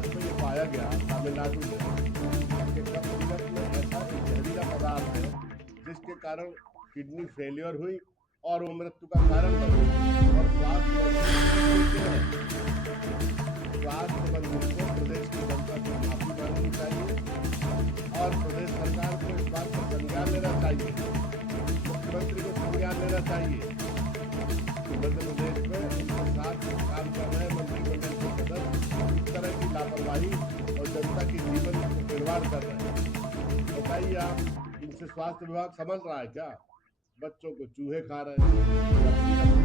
जांच में ये पाया गया तमिलनाडु में कि कफ सिरप में ऐसा एक जहरीला पदार्थ है जिसके कारण किडनी फेलियर हुई और वो मृत्यु का कारण बनी। और स्वास्थ्य मंत्री को प्रदेश की जनता को माफी मांगनी चाहिए और प्रदेश सरकार को इस बात का संज्ञान लेना चाहिए, मुख्यमंत्री को संज्ञान लेना चाहिए। मध्य प्रदेश में उनके साथ काम कर रहे मंत्रिमंडल के सदस्य इस तरह की लापरवाही और जनता के जीवन को खिलवाड़ कर रहे हैं। बताइए आप, इनसे स्वास्थ्य विभाग समझ रहा है क्या? बच्चों को चूहे खा रहे हैं।